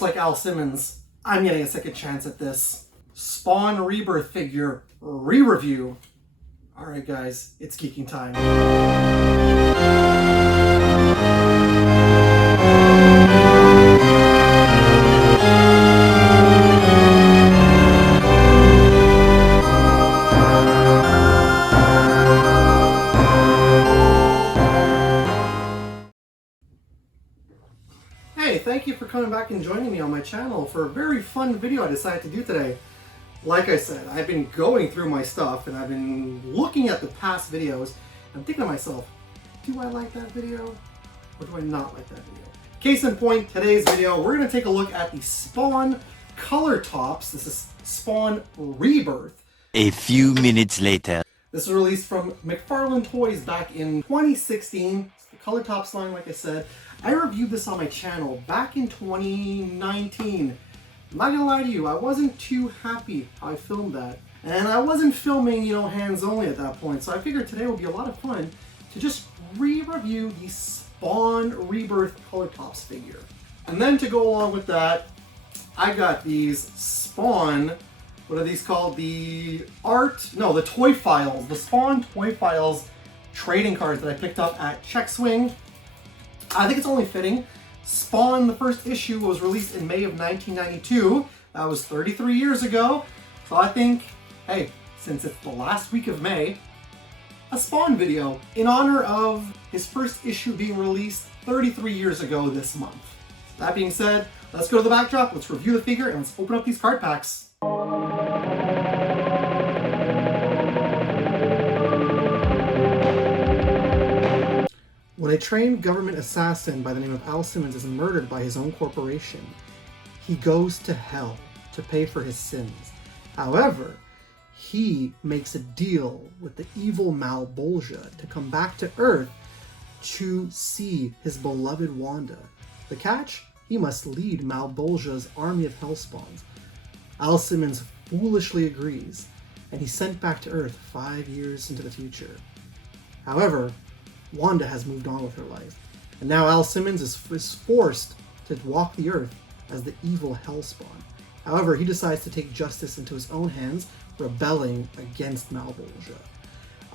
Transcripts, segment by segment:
just like Al Simmons, I'm getting a second chance at this Spawn Rebirth figure re-review. Alright guys, it's geeking time. Hey, thank you for coming back and joining me on my channel for a very fun video I decided to do today. Like I said, I've been going through my stuff and I've been looking at the past videos. I'm thinking to myself, do I like that video or do I not like that video? Case in point, today's video, we're going to take a look at the Spawn color tops. This is Spawn Rebirth. A few minutes later. This was released from McFarlane Toys back in 2016. It's the color tops line, like I said. I reviewed this on my channel back in 2019. I'm not gonna lie to you, I wasn't too happy how I filmed that. And I wasn't filming, hands only at that point. So I figured today would be a lot of fun to just re-review the Spawn Rebirth color tops figure. And then to go along with that, I got these Spawn, what are these called? The Toy Files. The Spawn Toy Files trading cards that I picked up at Check Swing. I think it's only fitting. Spawn, the first issue, was released in May of 1992. That was 33 years ago. So I think, hey, since it's the last week of May, a Spawn video in honor of his first issue being released 33 years ago this month. That being said, let's go to the backdrop, let's review the figure, and let's open up these card packs. When a trained government assassin by the name of Al Simmons is murdered by his own corporation, he goes to hell to pay for his sins. However, he makes a deal with the evil Malbolgia to come back to Earth to see his beloved Wanda. The catch? He must lead Malbolgia's army of Hellspawns. Al Simmons foolishly agrees, and he's sent back to Earth 5 years into the future. However, Wanda has moved on with her life, and now Al Simmons is forced to walk the Earth as the evil Hellspawn. However, he decides to take justice into his own hands, rebelling against Malbolgia.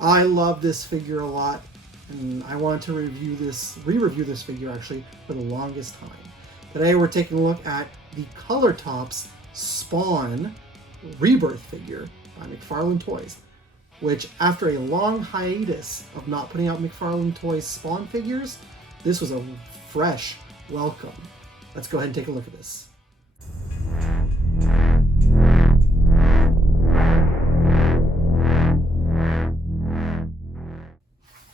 I love this figure a lot, and I wanted to re-review this figure actually for the longest time. Today we're taking a look at the Color Tops Spawn Rebirth figure by McFarlane Toys, which after a long hiatus of not putting out McFarlane Toys Spawn figures, this was a fresh welcome. Let's go ahead and take a look at this.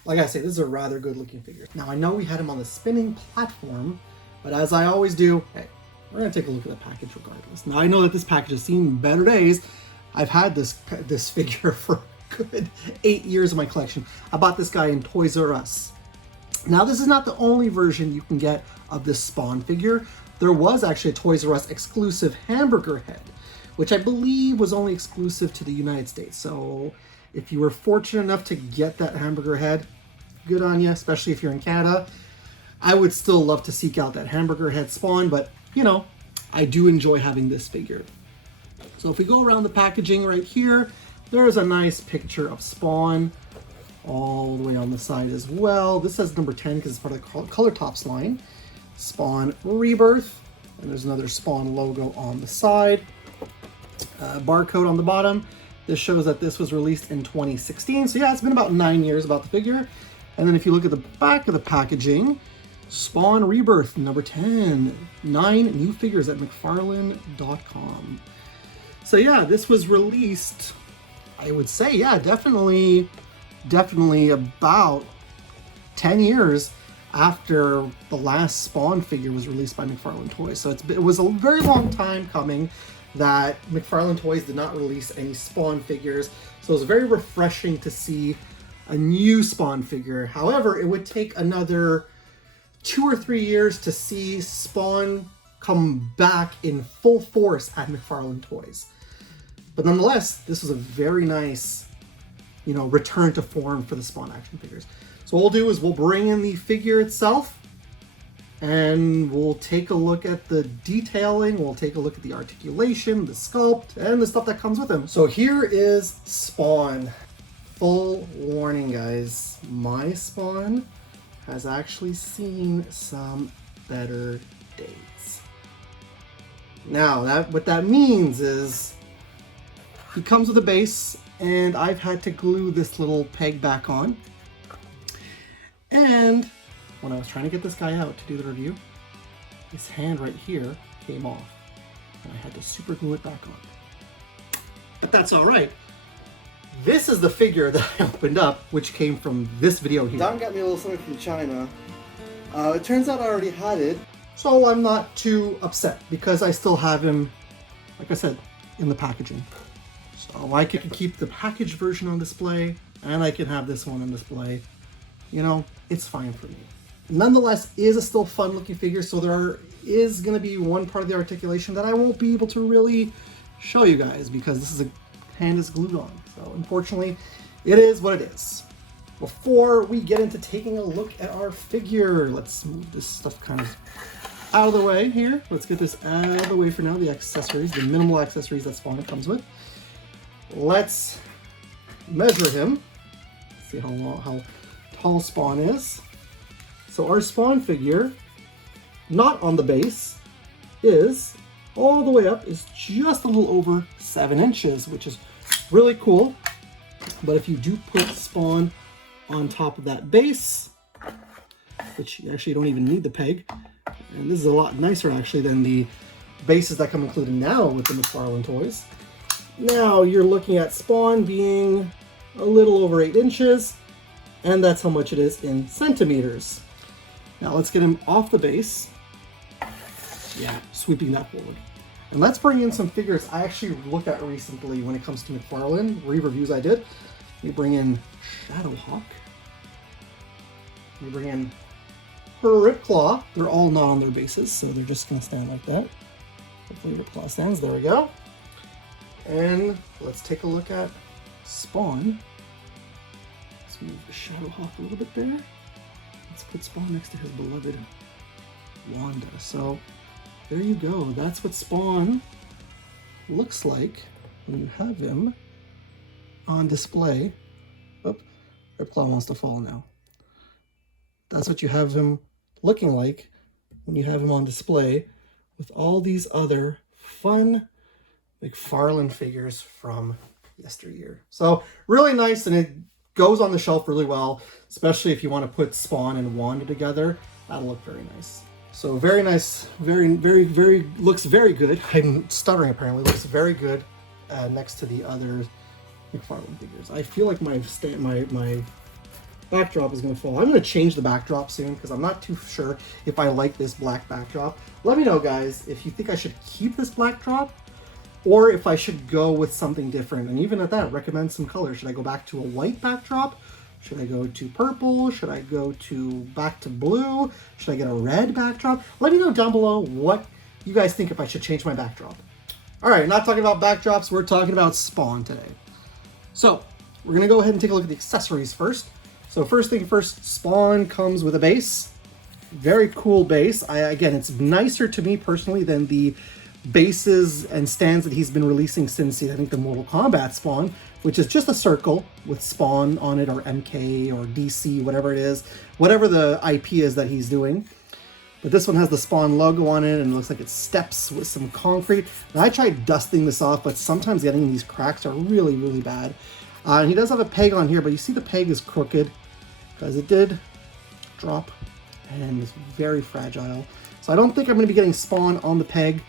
Like I say, this is a rather good looking figure. Now I know we had him on the spinning platform, but as I always do, hey, we're gonna take a look at the package regardless. Now I know that this package has seen better days. I've had this figure for good 8 years of my collection. I bought this guy in Toys R Us. Now this is not the only version you can get of this Spawn figure. There was actually a Toys R Us exclusive hamburger head, which I believe was only exclusive to the United States. So if you were fortunate enough to get that hamburger head, good on you, especially if you're in Canada. I would still love to seek out that hamburger head Spawn, but I do enjoy having this figure. So if we go around the packaging right here, there's a nice picture of Spawn all the way on the side as well. This says number 10 because it's part of the Color Tops line. Spawn Rebirth, and there's another Spawn logo on the side. Barcode on the bottom. This shows that this was released in 2016. So yeah, it's been about 9 years about the figure. And then if you look at the back of the packaging, Spawn Rebirth number 10, 9 new figures at McFarlane.com. So yeah, this was released, I would say, yeah, definitely about 10 years after the last Spawn figure was released by McFarlane Toys. So it was a very long time coming that McFarlane Toys did not release any Spawn figures. So it was very refreshing to see a new Spawn figure. However, it would take another 2 or 3 years to see Spawn come back in full force at McFarlane Toys. But nonetheless, this was a very nice, return to form for the Spawn action figures. So what we'll do is we'll bring in the figure itself, and we'll take a look at the detailing, we'll take a look at the articulation, the sculpt, and the stuff that comes with him. So here is Spawn. Full warning, guys, my Spawn has actually seen some better days. Now, what that means is he comes with a base, and I've had to glue this little peg back on. And when I was trying to get this guy out to do the review, his hand right here came off, and I had to super glue it back on. But that's all right. This is the figure that I opened up, which came from this video here. Don got me a little something from China. It turns out I already had it. So I'm not too upset because I still have him, like I said, in the packaging. So I can keep the packaged version on display, and I can have this one on display. You know, it's fine for me. Nonetheless, is a still fun looking figure, so there is going to be one part of the articulation that I won't be able to really show you guys because this is a hand is glued on. So unfortunately, it is what it is. Before we get into taking a look at our figure, let's move this stuff kind of out of the way here. Let's get this out of the way for now, the accessories, the minimal accessories that Spawn comes with. Let's measure him, see how tall Spawn is. So our Spawn figure, not on the base, is all the way up, is just a little over 7 inches, which is really cool. But if you do put Spawn on top of that base, which you actually don't even need the peg, and this is a lot nicer actually than the bases that come included now with the McFarlane toys. Now you're looking at Spawn being a little over 8 inches, and that's how much it is in centimeters. Now let's get him off the base. Yeah, sweeping that forward. And let's bring in some figures I actually looked at recently when it comes to McFarlane, re-reviews I did. We bring in Shadowhawk. We bring in Ripclaw. They're all not on their bases, so they're just gonna stand like that. Hopefully Ripclaw stands, there we go. And let's take a look at Spawn. Let's move the Shadowhawk a little bit there. Let's put Spawn next to his beloved Wanda. So there you go. That's what Spawn looks like when you have him on display. Oh, Ripclaw wants to fall now. That's what you have him looking like when you have him on display with all these other fun McFarlane figures from yesteryear. So really nice, and it goes on the shelf really well, especially if you want to put Spawn and Wanda together. That'll look very nice. So very nice, very looks very good. I'm stuttering apparently. Looks very good next to the other McFarlane figures. I feel like my backdrop is going to fall. I'm going to change the backdrop soon because I'm not too sure if I like this black backdrop. Let me know, guys, if you think I should keep this backdrop or if I should go with something different. And even at that, recommend some colors. Should I go back to a white backdrop? Should I go to purple? Should I go back to blue? Should I get a red backdrop? Let me know down below what you guys think if I should change my backdrop. All right, not talking about backdrops, we're talking about Spawn today. So we're gonna go ahead and take a look at the accessories first. So first thing first, Spawn comes with a base. Very cool base. Again, it's nicer to me personally than the bases and stands that he's been releasing since, I think, the Mortal Kombat Spawn, which is just a circle with Spawn on it, or MK, or DC, whatever it is, whatever the IP is that he's doing. But this one has the Spawn logo on it, and it looks like it steps with some concrete. And I tried dusting this off, but sometimes getting these cracks are really, really bad. And he does have a peg on here, but you see the peg is crooked because it did drop, and it's very fragile. So I don't think I'm going to be getting Spawn on the peg,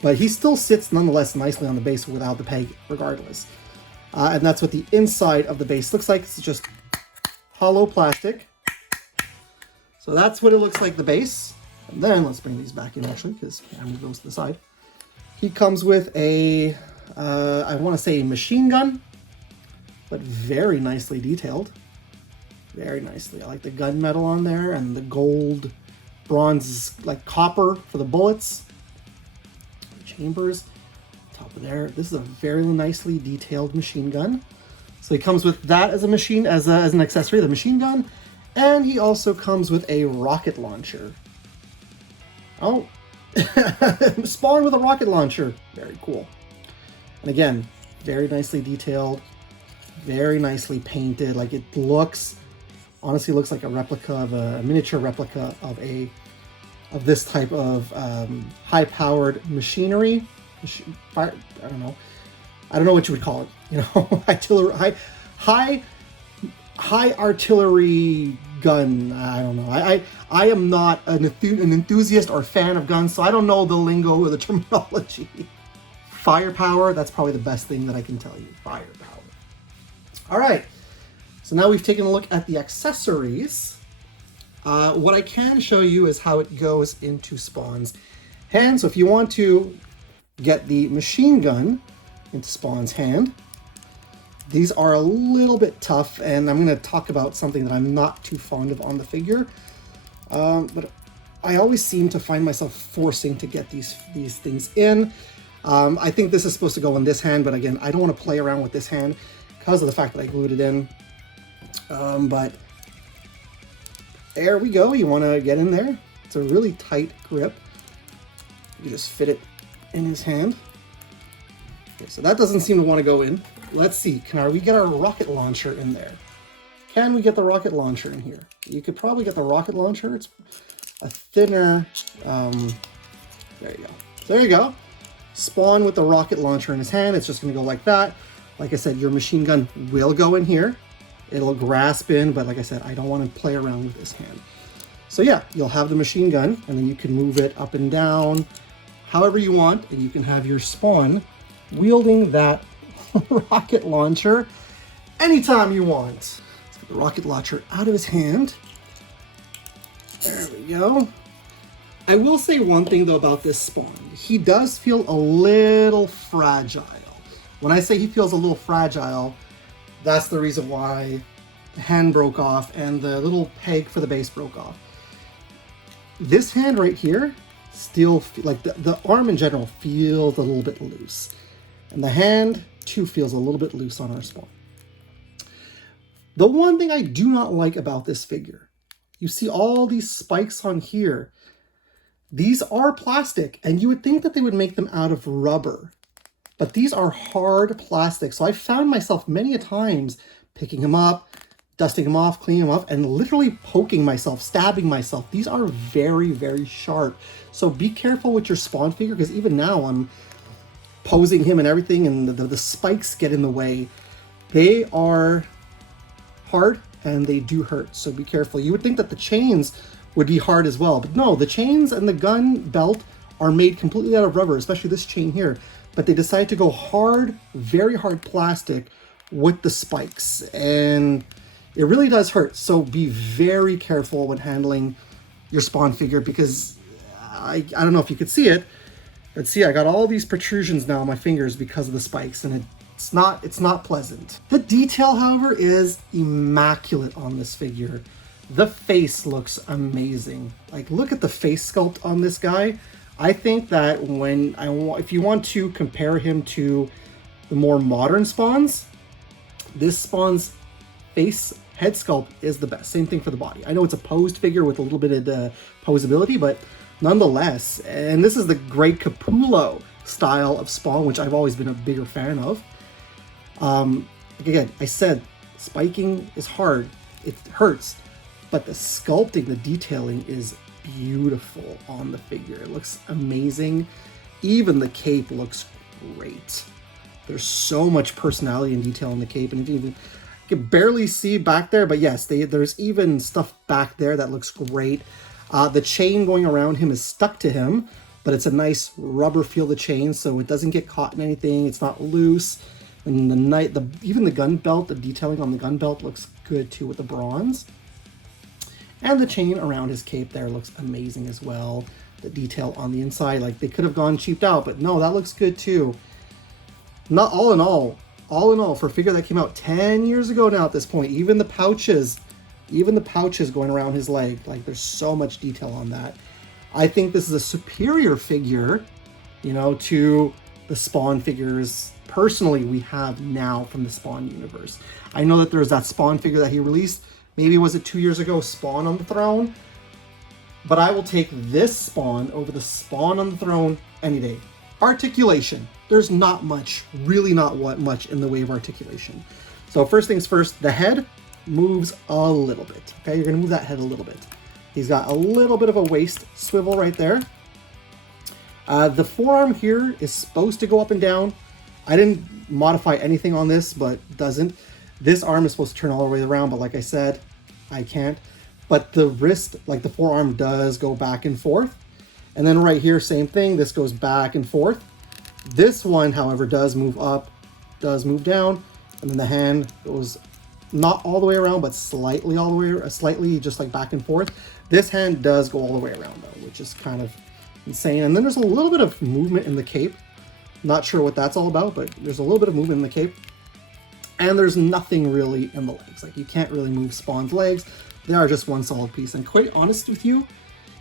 but he still sits nonetheless nicely on the base without the peg regardless. And that's what the inside of the base looks like. It's just hollow plastic. So that's what it looks like, the base. And then let's bring these back in actually, because I'm going to go to the side. He comes with a, I want to say machine gun, but very nicely detailed. Very nicely. I like the gunmetal on there and the gold, bronze, like copper for the bullets. Chambers, top of there. This is a very nicely detailed machine gun. So he comes with that as a machine, as an accessory, the machine gun, and he also comes with a rocket launcher. Oh, Spawn with a rocket launcher. Very cool. And again, very nicely detailed, very nicely painted. Like it looks, honestly looks like a replica of a miniature replica of this type of high-powered machinery. I don't know. I don't know what you would call it. You know, artillery, high artillery gun. I don't know. I am not an enthusiast or fan of guns, so I don't know the lingo or the terminology. Firepower, that's probably the best thing that I can tell you. Firepower. All right. So now we've taken a look at the accessories. What I can show you is how it goes into Spawn's hand. So if you want to get the machine gun into Spawn's hand, these are a little bit tough, and I'm going to talk about something that I'm not too fond of on the figure. But I always seem to find myself forcing to get these things in. I think this is supposed to go in this hand, but again, I don't want to play around with this hand because of the fact that I glued it in. But there we go. You want to get in there. It's a really tight grip. You just fit it in his hand. Okay, so that doesn't seem to want to go in. Let's see. Can we get our rocket launcher in there? Can we get the rocket launcher in here? You could probably get the rocket launcher. It's a thinner. There you go. So there you go. Spawn with the rocket launcher in his hand. It's just going to go like that. Like I said, your machine gun will go in here. It'll grasp in, but like I said, I don't want to play around with this hand. So yeah, you'll have the machine gun, and then you can move it up and down however you want, and you can have your Spawn wielding that rocket launcher anytime you want. Let's get the rocket launcher out of his hand. There we go. I will say one thing though about this Spawn. He does feel a little fragile. When I say he feels a little fragile, that's the reason why the hand broke off and the little peg for the base broke off. This hand right here still, like the arm in general feels a little bit loose. And the hand too feels a little bit loose on our Spawn. The one thing I do not like about this figure, you see all these spikes on here. These are plastic, and you would think that they would make them out of rubber. But these are hard plastic. So I found myself many a times picking them up, dusting them off, cleaning them up, and literally poking myself, stabbing myself. These are very, very sharp. So be careful with your Spawn figure, because even now I'm posing him and everything, and the spikes get in the way. They are hard, and they do hurt. So be careful. You would think that the chains would be hard as well. But no, the chains and the gun belt are made completely out of rubber, especially this chain here. But they decided to go hard, very hard plastic with the spikes, and it really does hurt. So be very careful when handling your Spawn figure, because I don't know if you could see it, but see, I got all these protrusions now on my fingers because of the spikes, and it's not pleasant. The detail, however, is immaculate on this figure. The face looks amazing. Like, look at the face sculpt on this guy. I think that if you want to compare him to the more modern Spawns, this Spawn's face head sculpt is the best. Same thing for the body. I know it's a posed figure with a little bit of the posability, but nonetheless, and this is the great Capullo style of Spawn, which I've always been a bigger fan of. Again, I said spiking is hard. It hurts, but the sculpting, the detailing is beautiful on the figure. It looks amazing. Even the cape looks great. There's so much personality and detail in the cape, and you can barely see back there, but yes, there's even stuff back there that looks great. The chain going around him is stuck to him, but it's a nice rubber feel of the chain, so it doesn't get caught in anything. It's not loose. And even the gun belt, the detailing on the gun belt looks good too with the bronze. And the chain around his cape there looks amazing as well. The detail on the inside, like they could have gone cheaped out, but no, that looks good too. Not all in all, for a figure that came out 10 years ago now at this point, even the pouches going around his leg, like there's so much detail on that. I think this is a superior figure, you know, to the Spawn figures personally we have now from the Spawn universe. I know that there's that Spawn figure that he released, maybe was it 2 years ago, Spawn on the Throne. but I will take this Spawn over the Spawn on the throne any day. Articulation. There's not much, really not much in the way of articulation. So first things first, the head moves a little bit. Okay, you're gonna move that head a little bit. He's got a little bit of a waist swivel right there. The forearm here is supposed to go up and down. I didn't modify anything on this, but doesn't. This arm is supposed to turn all the way around, but like I said, I can't. But the wrist, like the forearm, does go back and forth. And then right here, same thing. This goes back and forth. This one, however, does move up, does move down, and then the hand goes not all the way around, but slightly all the way, slightly just like back and forth. This hand does go all the way around though, which is kind of insane. And then there's a little bit of movement in the cape. Not sure what that's all about, but there's a little bit of movement in the cape. And there's nothing really in the legs. Like you can't really move Spawn's legs. They are just one solid piece. And quite honest with you,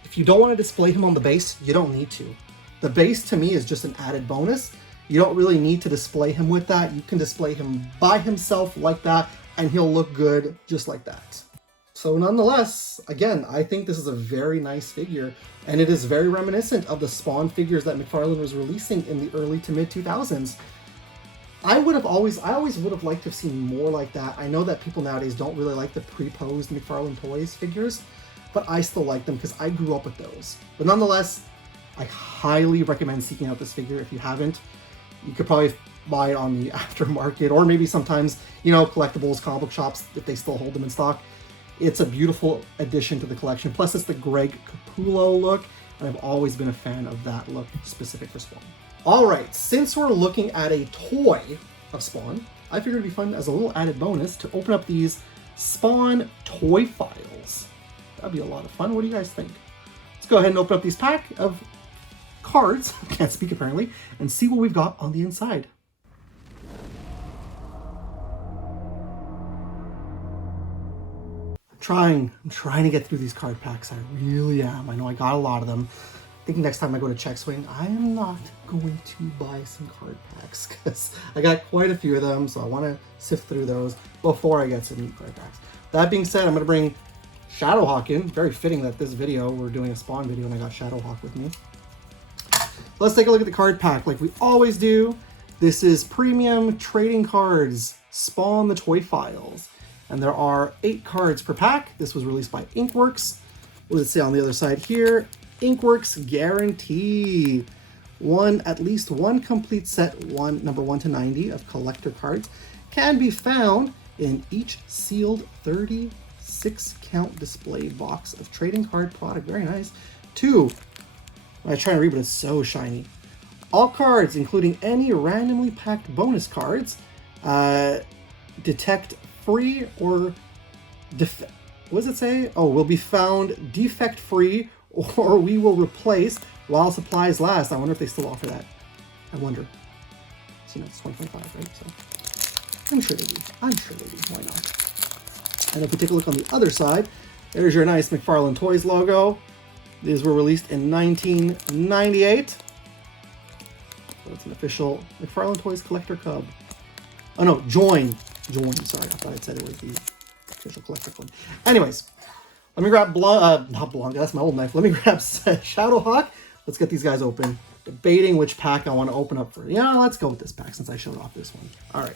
if you don't want to display him on the base, you don't need to. The base to me is just an added bonus. You don't really need to display him with that. You can display him by himself like that, and he'll look good just like that. So nonetheless, again, I think this is a very nice figure, and it is very reminiscent of the Spawn figures that McFarlane was releasing in the early to mid 2000s. I always would have liked to have seen more like that. I know that people nowadays don't really like the pre-posed McFarlane Toys figures, but I still like them because I grew up with those. But nonetheless, I highly recommend seeking out this figure if you haven't. You could probably buy it on the aftermarket, or maybe sometimes, you know, collectibles, comic book shops, if they still hold them in stock. It's a beautiful addition to the collection. Plus, it's the Greg Capullo look, and I've always been a fan of that look specific for Spawn. All right, since we're looking at a toy of Spawn, I figured it'd be fun as a little added bonus to open up these Spawn toy files. That'd be a lot of fun. What do you guys think? Let's go ahead and open up these pack of cards, can't speak apparently, and see what we've got on the inside. I'm trying to get through these card packs. I really am. I know I got a lot of them. I think next time I go to Check Swing, I am not going to buy some card packs because I got quite a few of them, so I want to sift through those before I get some new card packs. That being said, I'm going to bring Shadowhawk in. Very fitting that this video, we're doing a Spawn video and I got Shadowhawk with me. Let's take a look at the card pack like we always do. This is premium trading cards, Spawn the Toy Files. And there are 8 cards per pack. This was released by Inkworks. What does it say on the other side here? Inkworks guarantee. At least one complete set, number 1 to 90 of collector cards can be found in each sealed 36 count display box of trading card product. Very nice. 2. I try to read, but it's so shiny. All cards, including any randomly packed bonus cards, detect free or what does it say? Oh, will be found defect free, or we will replace while supplies last. I wonder if they still offer that. I wonder. So, it's 2025, right? So I'm sure they do. Why not? And if we take a look on the other side, there's your nice McFarlane Toys logo. These were released in 1998. So it's an official McFarlane Toys Collector Cub. Oh no, Join. Sorry, I thought I said it was the official collector club. Anyways, let me grab not Blanca, that's my old knife. Let me grab Shadowhawk. Let's get these guys open. Debating which pack I want to open up for. Yeah, let's go with this pack since I showed off this one. All right,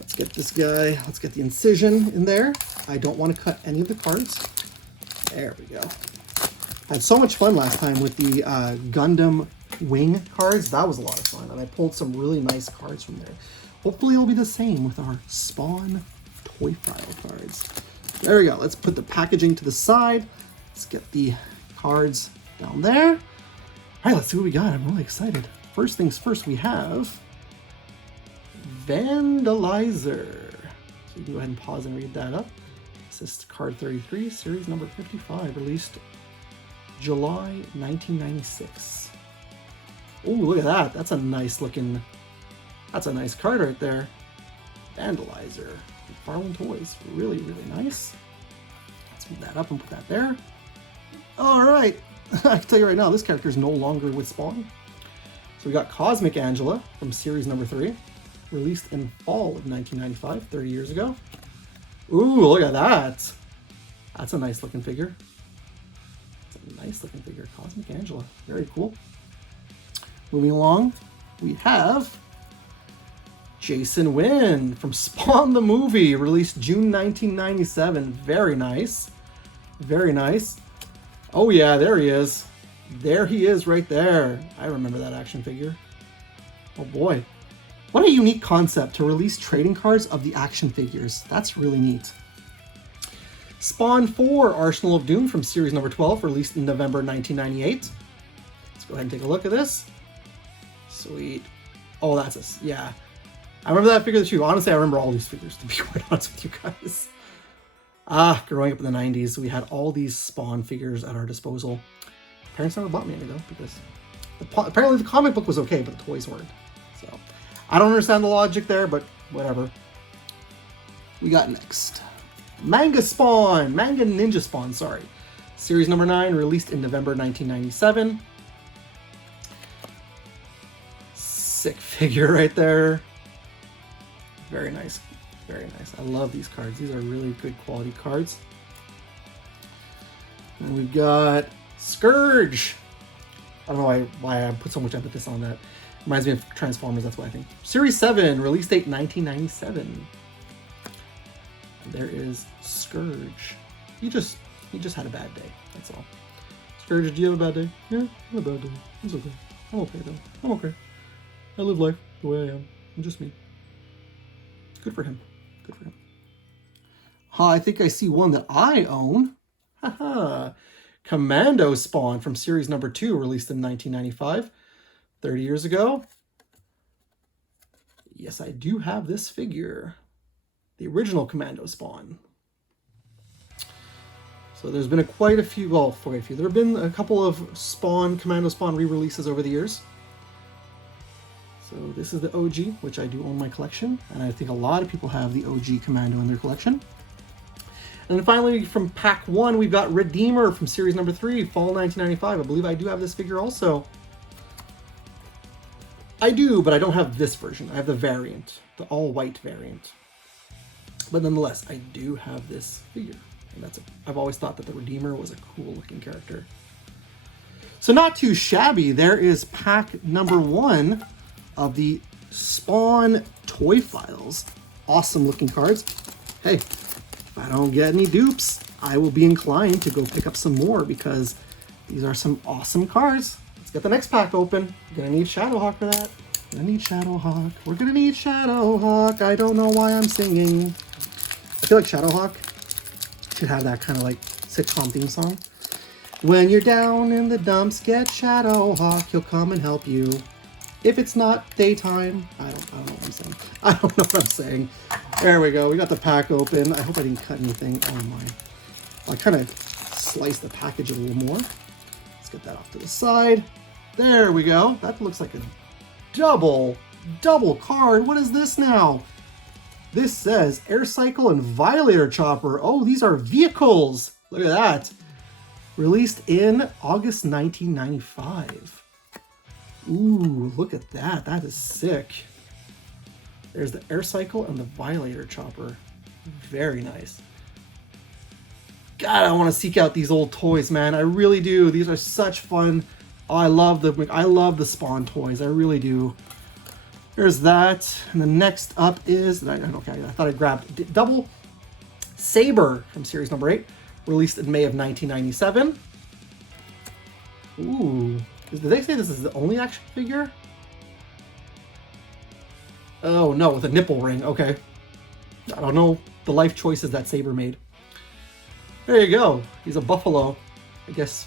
let's get this guy. Let's get the incision in there. I don't want to cut any of the cards. There we go. I had so much fun last time with the Gundam Wing cards. That was a lot of fun, and I pulled some really nice cards from there. Hopefully it'll be the same with our Spawn toy file cards. There we go. Let's put the packaging to the side. Let's get the cards down there. All right, let's see what we got. I'm really excited. First things first, we have Vandalizer. So you can go ahead and pause and read that up. This is card 33, series number 55, released July 1996. Oh, look at that. That's a nice card right there. Vandalizer. McFarlane Toys. Really, really nice. Let's move that up and put that there. All right. I can tell you right now, this character is no longer with Spawn. So we got Cosmic Angela from series number 3, released in fall of 1995, 30 years ago. Ooh, look at that. That's a nice looking figure. Nice looking figure. Cosmic Angela. Very cool. Moving along, we have Jason Wynn from Spawn the Movie, released June 1997. Very nice. Very nice. Oh yeah, there he is. There he is right there. I remember that action figure. Oh boy. What a unique concept to release trading cards of the action figures. That's really neat. Spawn 4, Arsenal of Doom from series number 12, released in November 1998. Let's go ahead and take a look at this. Sweet. Oh, that's a, yeah. I remember that figure too. Honestly, I remember all these figures, to be quite honest with you guys. Growing up in the 90s, we had all these Spawn figures at our disposal. Parents never bought me any though, because apparently the comic book was okay, but the toys weren't. So, I don't understand the logic there, but whatever. We got next. Manga Ninja Spawn, sorry. Series number 9, released in November 1997. Sick figure right there. Very nice. Very nice. I love these cards. These are really good quality cards. And we've got Scourge. I don't know why I put so much emphasis on that. Reminds me of Transformers, that's what I think. Series 7, release date 1997. And there is Scourge. He just had a bad day, that's all. Scourge, do you have a bad day? Yeah, I have a bad day. It's okay. I'm okay though. I'm okay. I live life the way I am. I'm just me. Good for him. Good for him. I think I see one that I own. Haha. Commando Spawn from series number 2, released in 1995. 30 years ago. Yes, I do have this figure. The original Commando Spawn. So there's been quite a few, there have been a couple of Commando Spawn re-releases over the years. So this is the OG, which I do own my collection, and I think a lot of people have the OG Commando in their collection. And then finally, from pack 1, we've got Redeemer from series number 3, fall 1995. I believe I do have this figure also. I do, but I don't have this version. I have the variant, the all-white variant. But nonetheless, I do have this figure. And I've always thought that the Redeemer was a cool-looking character. So not too shabby. There is pack number 1 of the Spawn toy files. Awesome looking cards. Hey, if I don't get any dupes, I will be inclined to go pick up some more because these are some awesome cards. Let's get the next pack open. Gonna need Shadowhawk for that. Gonna need Shadowhawk. We're gonna need Shadowhawk. I don't know why I'm singing. I feel like Shadowhawk should have that kind of like sitcom theme song. When you're down in the dumps, get Shadowhawk. He'll come and help you. If it's not daytime, I don't know what I'm saying. I don't know what I'm saying. There we go. We got the pack open. I hope I didn't cut anything. Oh my. I kind of sliced the package a little more. Let's get that off to the side. There we go. That looks like a double card. What is this now? This says Air Cycle and Violator Chopper. Oh, these are vehicles. Look at that. Released in August 1995. Ooh, look at that. That is sick. There's the Air Cycle and the Violator Chopper. Very nice. God, I want to seek out these old toys, man. I really do. These are such fun. Oh, I love the Spawn toys. I really do. There's that. And the next up is, okay, I thought I grabbed Double Saber from series number 8, released in May of 1997. Ooh. Did they say this is the only action figure? Oh no, with a nipple ring. Okay. I don't know the life choices that Saber made. There you go. He's a buffalo. I guess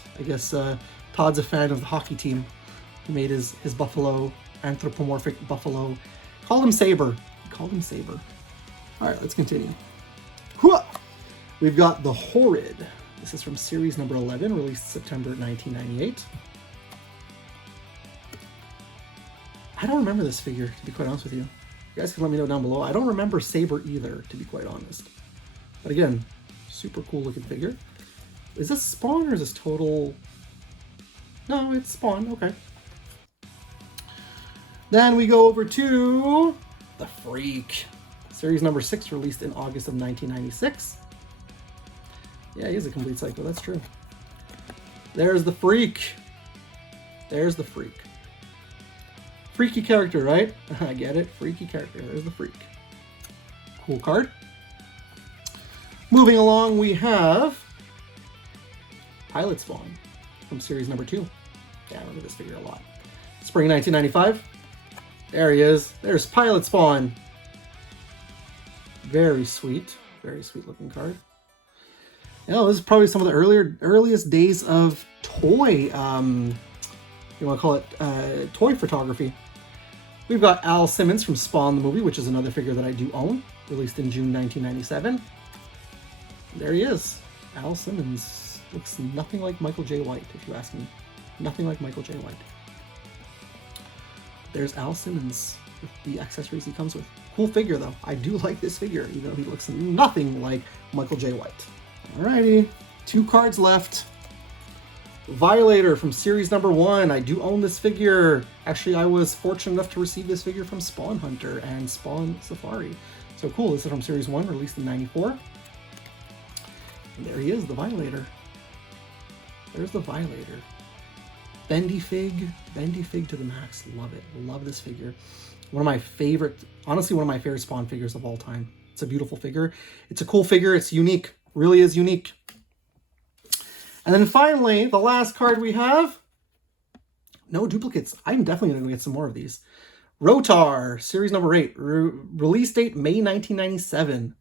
Todd's a fan of the hockey team. He made his buffalo, anthropomorphic buffalo. Called him Saber. He called him Saber. All right, let's continue. We've got the Horrid. This is from series number 11, released September 1998. I don't remember this figure, to be quite honest with you. You guys can let me know down below. I don't remember Saber either, to be quite honest. But again, super cool looking figure. Is this Spawn or is this total? No, it's Spawn, okay. Then we go over to the Freak. Series number 6, released in August of 1996. Yeah, he is a complete psycho, that's true. There's the freak. There's the freak. Freaky character, right? I get it. Freaky character. There's the freak. Cool card. Moving along, we have Pilot Spawn from series number 2. Yeah, I remember this figure a lot. Spring 1995. There he is. There's Pilot Spawn. Very sweet looking card. You know, this is probably some of the earliest days of toy, you want to call it toy photography. We've got Al Simmons from Spawn the movie, which is another figure that I do own, released in June 1997. There he is. Al Simmons looks nothing like Michael J. White, if you ask me. Nothing like Michael J. White. There's Al Simmons with the accessories he comes with. Cool figure, though. I do like this figure, even though he looks nothing like Michael J. White. Alrighty, 2 cards left. Violator from series number 1. I do own this figure. Actually, I was fortunate enough to receive this figure from Spawn Hunter and Spawn Safari. So cool, this is from series 1, released in 94. And there he is, the Violator. There's the Violator. Bendy Fig to the max. Love it. Love this figure. One of my favorite, honestly, one of my favorite Spawn figures of all time. It's a beautiful figure. It's a cool figure. It's unique. Really is unique. And then finally, the last card we have. No duplicates. I'm definitely going to get some more of these. Rotar, series number 8. Release date May 1997.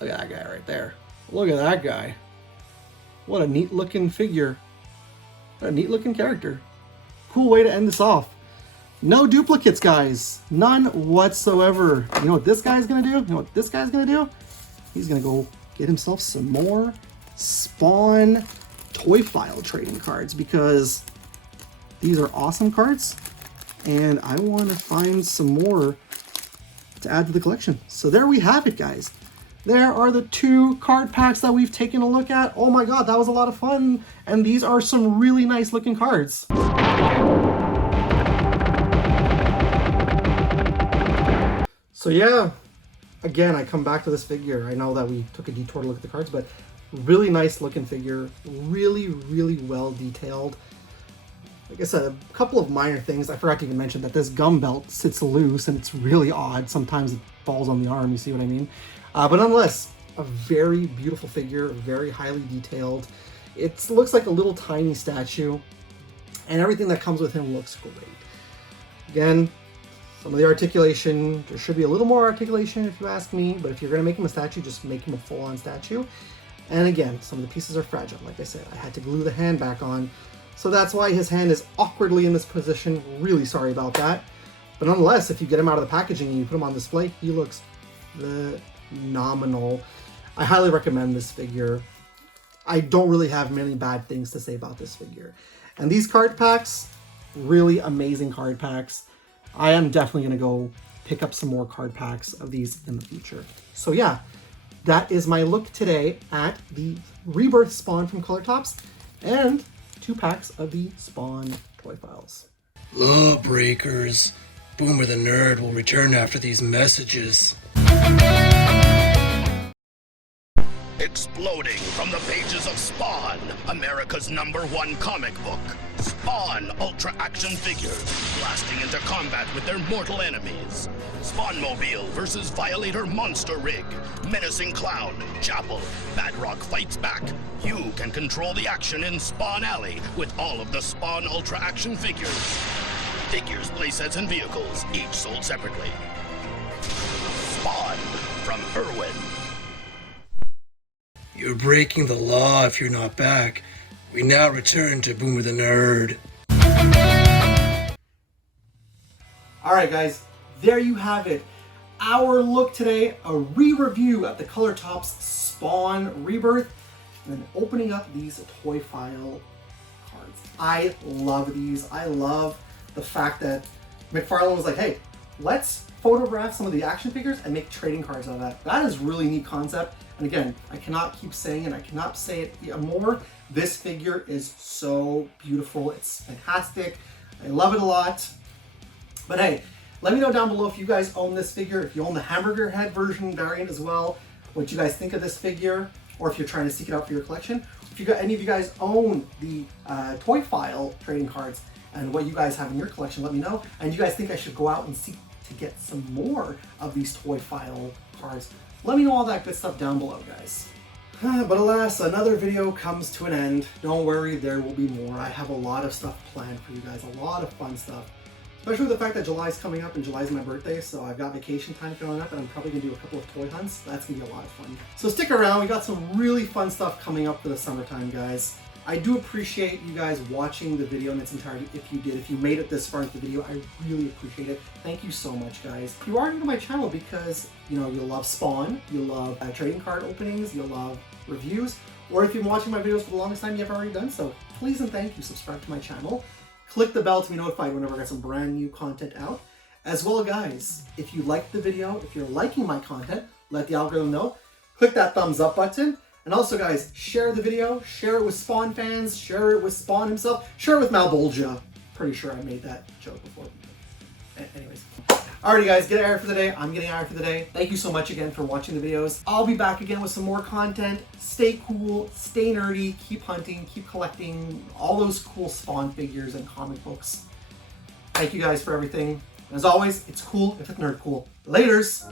Look at that guy right there. Look at that guy. What a neat looking figure. What a neat looking character. Cool way to end this off. No duplicates, guys. None whatsoever. You know what this guy's gonna do? You know what this guy's gonna do? He's gonna go get himself some more Spawn toy file trading cards, because these are awesome cards and I want to find some more to add to the collection. So there we have it, guys. There are the 2 card packs that we've taken a look at. Oh my god, that was a lot of fun. And these are some really nice looking cards. So yeah, again, I come back to this figure. I know that we took a detour to look at the cards, but really nice looking figure. Really, really well detailed. Like I said, a couple of minor things. I forgot to even mention that this gum belt sits loose and it's really odd. Sometimes it falls on the arm, you see what I mean? But nonetheless, a very beautiful figure, very highly detailed. It looks like a little tiny statue, and everything that comes with him looks great. Again, some of the articulation, there should be a little more articulation if you ask me, but if you're going to make him a statue, just make him a full-on statue. And again, some of the pieces are fragile. Like I said, I had to glue the hand back on, so that's why his hand is awkwardly in this position. Really sorry about that. But nonetheless, if you get him out of the packaging and you put him on display, he looks phenomenal. I highly recommend this figure. I don't really have many bad things to say about this figure. And these card packs, really amazing card packs. I am definitely going to go pick up some more card packs of these in the future. So yeah, that is my look today at the Rebirth Spawn from Color Tops and 2 packs of the Spawn toy files. Lawbreakers. Boomer the Nerd will return after these messages. Exploding from the pages of Spawn, America's #1 comic book. Spawn Ultra Action figures, blasting into combat with their mortal enemies. Spawnmobile versus Violator Monster Rig. Menacing Clown, Chapel, Badrock fights back. You can control the action in Spawn Alley with all of the Spawn Ultra Action figures. Figures, playsets, and vehicles, each sold separately. Spawn from Irwin. You're breaking the law if you're not back. We now return to Boomer the Nerd. Alright guys, there you have it. Our look today, a re-review of the Color Tops Spawn Rebirth, and then opening up these toy file cards. I love these. I love the fact that McFarlane was like, hey, let's photograph some of the action figures and make trading cards out of that. That is a really neat concept. And again, I cannot keep saying it, I cannot say it more. This figure is so beautiful. It's fantastic. I love it a lot. But hey, let me know down below if you guys own this figure, if you own the hamburger head version variant as well, what you guys think of this figure, or if you're trying to seek it out for your collection. If you got any of you guys own the toy file trading cards and what you guys have in your collection, let me know. And you guys think I should go out and seek to get some more of these toy file cards, let me know all that good stuff down below, guys. But alas, another video comes to an end. Don't worry, there will be more. I have a lot of stuff planned for you guys, a lot of fun stuff. Especially the fact that July is coming up and July is my birthday, so I've got vacation time coming up and I'm probably gonna do a couple of toy hunts. That's gonna be a lot of fun. So stick around, we got some really fun stuff coming up for the summertime, guys. I do appreciate you guys watching the video in its entirety. If you did, if you made it this far into the video, I really appreciate it. Thank you so much, guys. You are new to my channel because, you know, you love Spawn, you love trading card openings, you love reviews, or if you've been watching my videos for the longest time, you have already done so. Please and thank you, subscribe to my channel. Click the bell to be notified whenever I get some brand new content out. As well, guys, if you liked the video, if you're liking my content, let the algorithm know. Click that thumbs up button. And also, guys, share the video, share it with Spawn fans, share it with Spawn himself, share it with Malbolgia. Pretty sure I made that joke before. Anyways. Alrighty, guys, get out of here for the day. I'm getting out of here for the day. Thank you so much again for watching the videos. I'll be back again with some more content. Stay cool, stay nerdy, keep hunting, keep collecting all those cool Spawn figures and comic books. Thank you guys for everything. As always, it's cool if it's nerd cool. Laters!